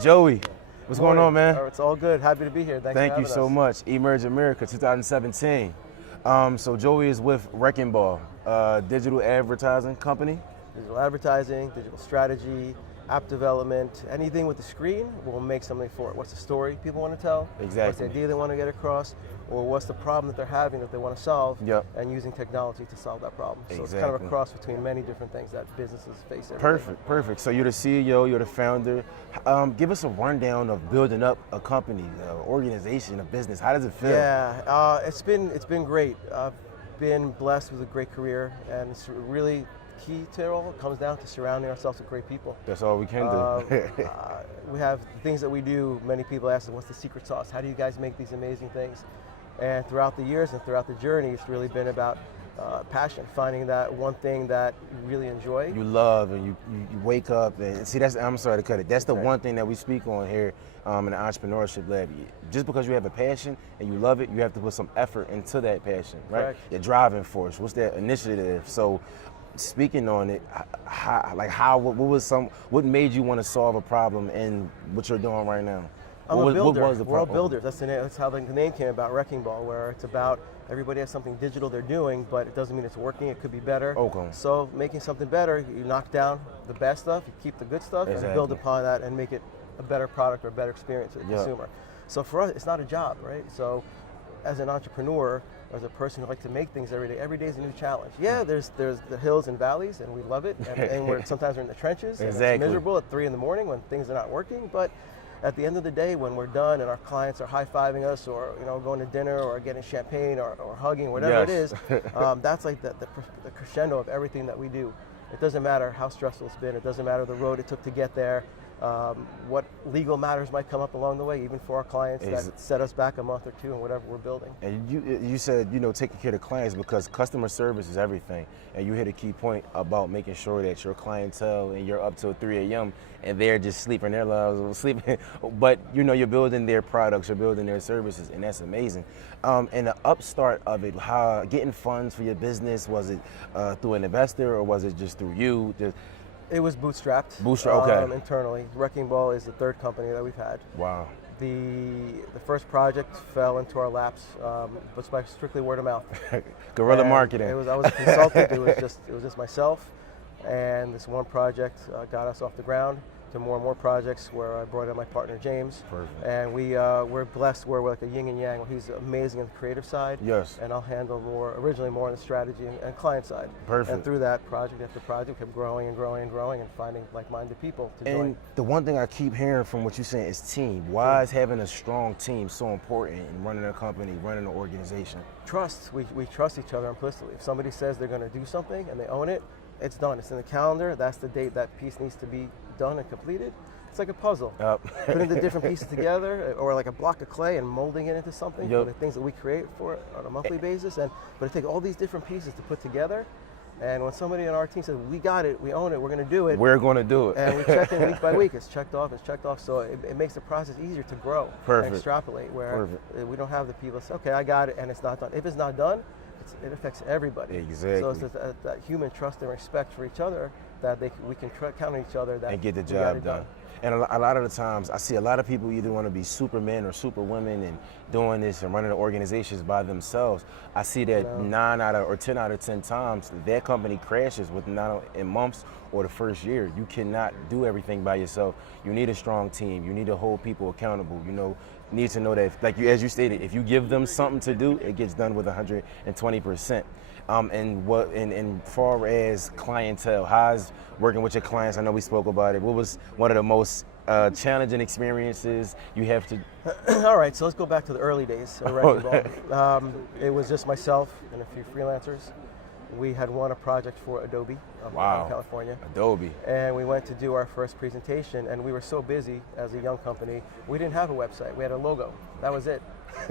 Joey, what's going on, man? It's all good. Happy to be here. Thank you so much. Emerge America 2017. So Joey is with Wrecking Ball, digital advertising company. Digital advertising, digital strategy, app development, anything with the screen, we'll make something for it. What's the story people want to tell? Exactly. What's the idea they want to get across? Or what's the problem that they're having that they want to solve? Yep. And using technology to solve that problem. So Exactly. it's kind of a cross between many different things that businesses face every day. Perfect, perfect. So you're the CEO, you're the founder. Give us a rundown of building up a company, organization, a business. How does it feel? Yeah, it's been great. I've been blessed with a great career, and it's really key to it all comes down to surrounding ourselves with great people. That's all we can do. We have things that we do. Many people ask us, what's the secret sauce? How do you guys make these amazing things? And throughout the years and throughout the journey, it's really been about passion, finding that one thing that you really enjoy. You love, and you wake up and see. I'm sorry to cut it. That's the one thing that we speak on here in the Entrepreneurship Lab. Just because you have a passion and you love it, you have to put some effort into that passion, right? Correct. Your driving force. What's that initiative? So, speaking on it, what made you want to solve a problem in what you're doing right now? I'm a builder. What was the We're all problem? builders. That's how the name came about, Wrecking Ball, where it's about everybody has something digital they're doing, but it doesn't mean it's working. It could be better. Okay. So making something better, you knock down the bad stuff, you keep the good stuff, Exactly. and build upon that and make it a better product or a better experience for the consumer. So for us, it's not a job, right? So as an entrepreneur, as a person who likes to make things every day is a new challenge. Yeah, there's the hills and valleys, and we love it, and sometimes we're in the trenches, and it's miserable at 3 in the morning when things are not working, but at the end of the day, when we're done and our clients are high-fiving us or going to dinner or getting champagne or hugging, whatever it is, that's like the crescendo of everything that we do. It doesn't matter how stressful it's been. It doesn't matter the road it took to get there. What legal matters might come up along the way, even for our clients that set us back a month or two in whatever we're building. And you said, taking care of the clients, because customer service is everything. And you hit a key point about making sure that your clientele and you're up till 3 a.m. and they're just sleeping their lives or sleeping. But you're building their products, you're building their services, and that's amazing. And the upstart of it, how getting funds for your business, was it through an investor or was it just through you? It was bootstrapped. Okay. Internally. Wrecking Ball is the third company that we've had. Wow. The first project fell into our laps, but by strictly word of mouth. Guerrilla marketing. I was a consultant. It was just myself, and this one project got us off the ground to more and more projects where I brought in my partner James. Perfect. And we're blessed. We're like a yin and yang. Where he's amazing on the creative side. Yes. And I'll handle originally more on the strategy and client side. Perfect. And through that, project after project, kept growing and growing and growing, and finding like-minded people to join. And the one thing I keep hearing from what you're saying is team. Why is having a strong team so important in running a company, running an organization? Trust. We trust each other implicitly. If somebody says they're going to do something and they own it, it's done. It's in the calendar. That's the date that piece needs to be done and completed. It's like a puzzle. Putting the different pieces together, or like a block of clay and molding it into something for the things that we create for on a monthly basis. But it takes all these different pieces to put together. And when somebody on our team says, we got it, we own it, we're going to do it. We're going to do it. And we check in week by week. It's checked off. So it makes the process easier to grow and extrapolate, where we don't have the people say, okay, I got it, and it's not done. If it's not done, it affects everybody. Exactly. So it's that human trust and respect for each other, that we can count on each other and get the job done. And a lot of the times, I see a lot of people either want to be supermen or superwomen and doing this and running the organizations by themselves. I see that 9 out of or 10 out of 10 times, that company crashes in months or the first year. You cannot do everything by yourself. You need a strong team. You need to hold people accountable. Need to know that, as you stated, if you give them something to do, it gets done with 120%. And far as clientele, how's working with your clients? I know we spoke about it. What was one of the most challenging experiences you have to? All right, so let's go back to the early days of Wrecking Ball. It was just myself and a few freelancers. We had won a project for Adobe in California. Adobe. And we went to do our first presentation, and we were so busy as a young company, we didn't have a website. We had a logo. That was it.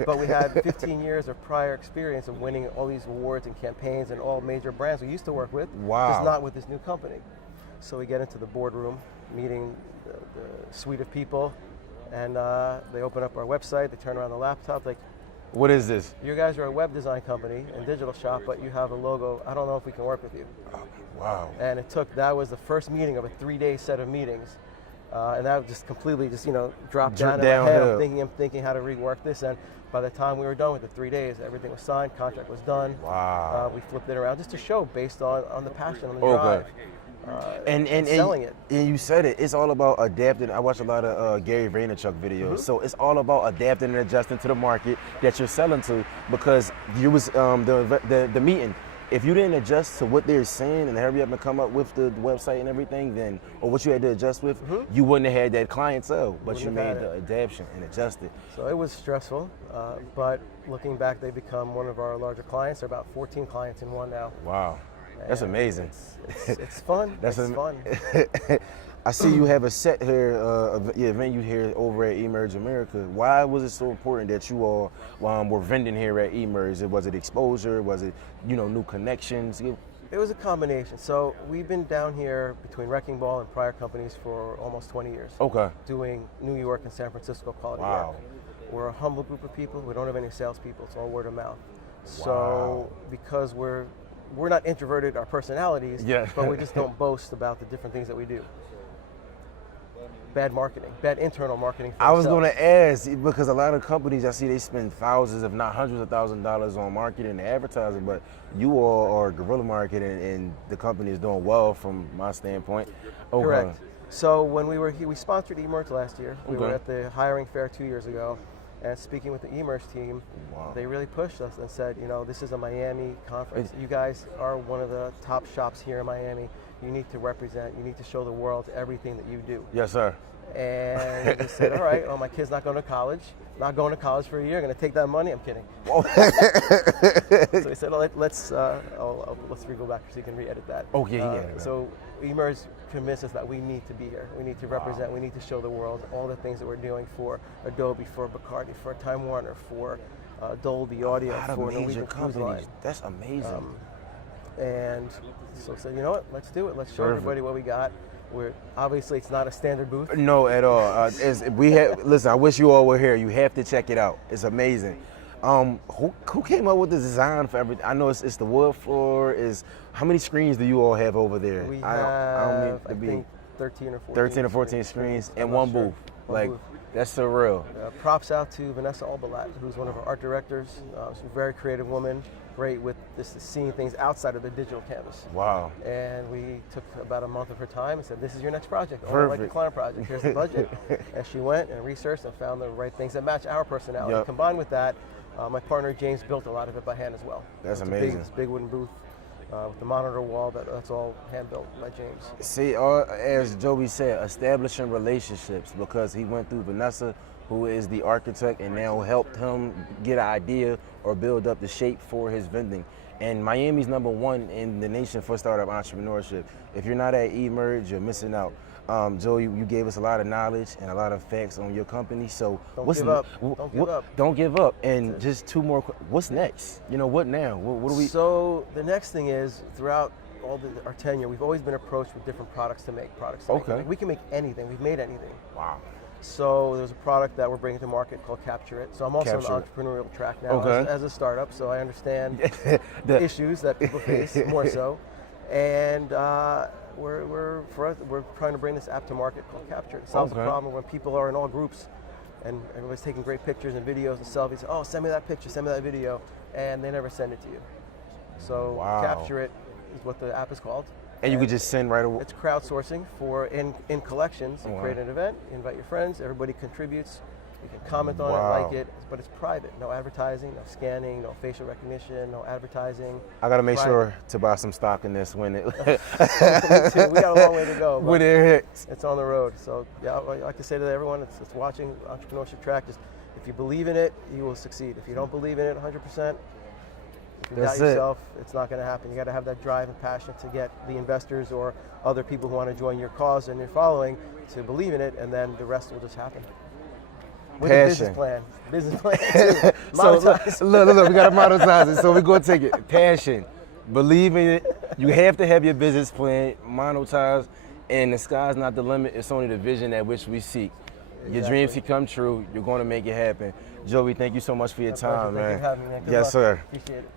But we had 15 years of prior experience of winning all these awards and campaigns and all major brands we used to work with, just not with this new company. So we get into the boardroom, meeting the suite of people, and they open up our website, they turn around the laptop, like, what is this? You guys are a web design company and digital shop, but you have a logo. I don't know if we can work with you. Wow. And that was the first meeting of a 3-day set of meetings. And that just completely just, dropped down in my downhill. head. I'm thinking how to rework this. And by the time we were done with the 3 days, everything was signed, contract was done. Wow. We flipped it around just to show based on the passion, on the Okay. drive. And selling it. And you said it. It's all about adapting. I watch a lot of Gary Vaynerchuk videos, so it's all about adapting and adjusting to the market that you're selling to. Because you was the meeting. If you didn't adjust to what they're saying and hurry up and come up with the website and everything, then or what you had to adjust with, you wouldn't have had that clientele. But you made the adaptation and adjusted. So it was stressful, but looking back, they become one of our larger clients. There are about 14 clients in one now. Wow. That's amazing. It's fun. It's fun. I see you have a set here, a venue here over at eMERGE America. Why was it so important that you all were vending here at eMERGE? Was it exposure? Was it, new connections? It was a combination. So we've been down here between Wrecking Ball and prior companies for almost 20 years. Okay. Doing New York and San Francisco quality Wow. work. We're a humble group of people. We don't have any salespeople. It's all word of mouth. Wow. So because we're not introverted, our personalities, Yeah. but we just don't boast about the different things that we do. Bad marketing, bad internal marketing for I was ourselves. going to ask, because a lot of companies, I see they spend thousands, if not hundreds of thousands of dollars on marketing and advertising, but you all are guerrilla marketing and the company is doing well from my standpoint. Okay. Correct. So when we were here, we sponsored eMERGE last year. We Okay. were at the hiring fair 2 years ago, and speaking with the eMERGE team, Wow. they really pushed us and said, this is a Miami conference. You guys are one of the top shops here in Miami. You need to represent, you need to show the world everything that you do. Yes, sir. And they said, all right, my kid's not going to college. Not going to college for a year. Going to take that money. I'm kidding. So we said, let's go back so you can re-edit that. Okay, yeah. So eMERGE convinced us that we need to be here. We need to represent. We need to show the world all the things that we're doing for Adobe, for Bacardi, for Time Warner, for Dolby Audio, A lot of for major Norwegian Cruise Line. companies. That's amazing. And so we said, you know what? Let's do it. Let's show Perfect. everybody what we got. Obviously, it's not a standard booth. No, at all. Listen, I wish you all were here. You have to check it out. It's amazing. Who came up with the design for everything? I know it's the wood floor. How many screens do you all have over there? We I have, I think, 13 or 14. 13 or 14 screens in one booth. Booth. That's surreal. Props out to Vanessa Albalat, who's one of our art directors. She's a very creative woman, great with this seeing things outside of the digital canvas. Wow. And we took about a month of her time and said, this is your next project. Perfect. Like the client project, here's the budget. And she went and researched and found the right things that match our personality. Yep. Combined with that, my partner James built a lot of it by hand as well. That's It's amazing. It's a big wooden booth with the monitor wall. That's all hand built by James. See, as Joey said, establishing relationships, because he went through Vanessa, who is the architect, and now helped him get an idea or build up the shape for his vending. And Miami's #1 in the nation for startup entrepreneurship. If you're not at eMERGE, you're missing out. Joe, you gave us a lot of knowledge and a lot of facts on your company. So Don't give up. Don't give up. Don't give up. And just two more. What's next? What now? What do we? So the next thing is, throughout our tenure, we've always been approached with different products to make. Okay. We can make anything. We've made anything. Wow. So there's a product that we're bringing to market called Capture It. So I'm also on the entrepreneurial track now as a startup. So I understand the issues that people face more so. And we're trying to bring this app to market called Capture It. It solves the problem when people are in all groups and everybody's taking great pictures and videos and selfies. Oh, send me that picture, send me that video, and they never send it to you. So Capture It is what the app is called. And you could just send right away. It's crowdsourcing for in collections. You create an event, you invite your friends, everybody contributes. You can comment on it, like it, but it's private. No advertising, no scanning, no facial recognition, no advertising. I got to make sure to buy some stock in this when it. Me too. We got a long way to go. When it hits. It's on the road. So yeah, I like to say to everyone that's watching Entrepreneurship Track, just if you believe in it, you will succeed. If you don't believe in it 100%, if you doubt yourself, it's not going to happen. You got to have that drive and passion to get the investors or other people who want to join your cause and your following to believe in it, and then the rest will just happen. With a business plan. Business plan. So look, we got to monetize it. So we're going to take it. Passion. Believe in it. You have to have your business plan monetized, and the sky's not the limit. It's only the vision at which we seek. Your dreams can come true. You're going to make it happen. Joey, thank you so much for your time, man. Thank you for having me, man. Good yes, luck. sir. Appreciate it.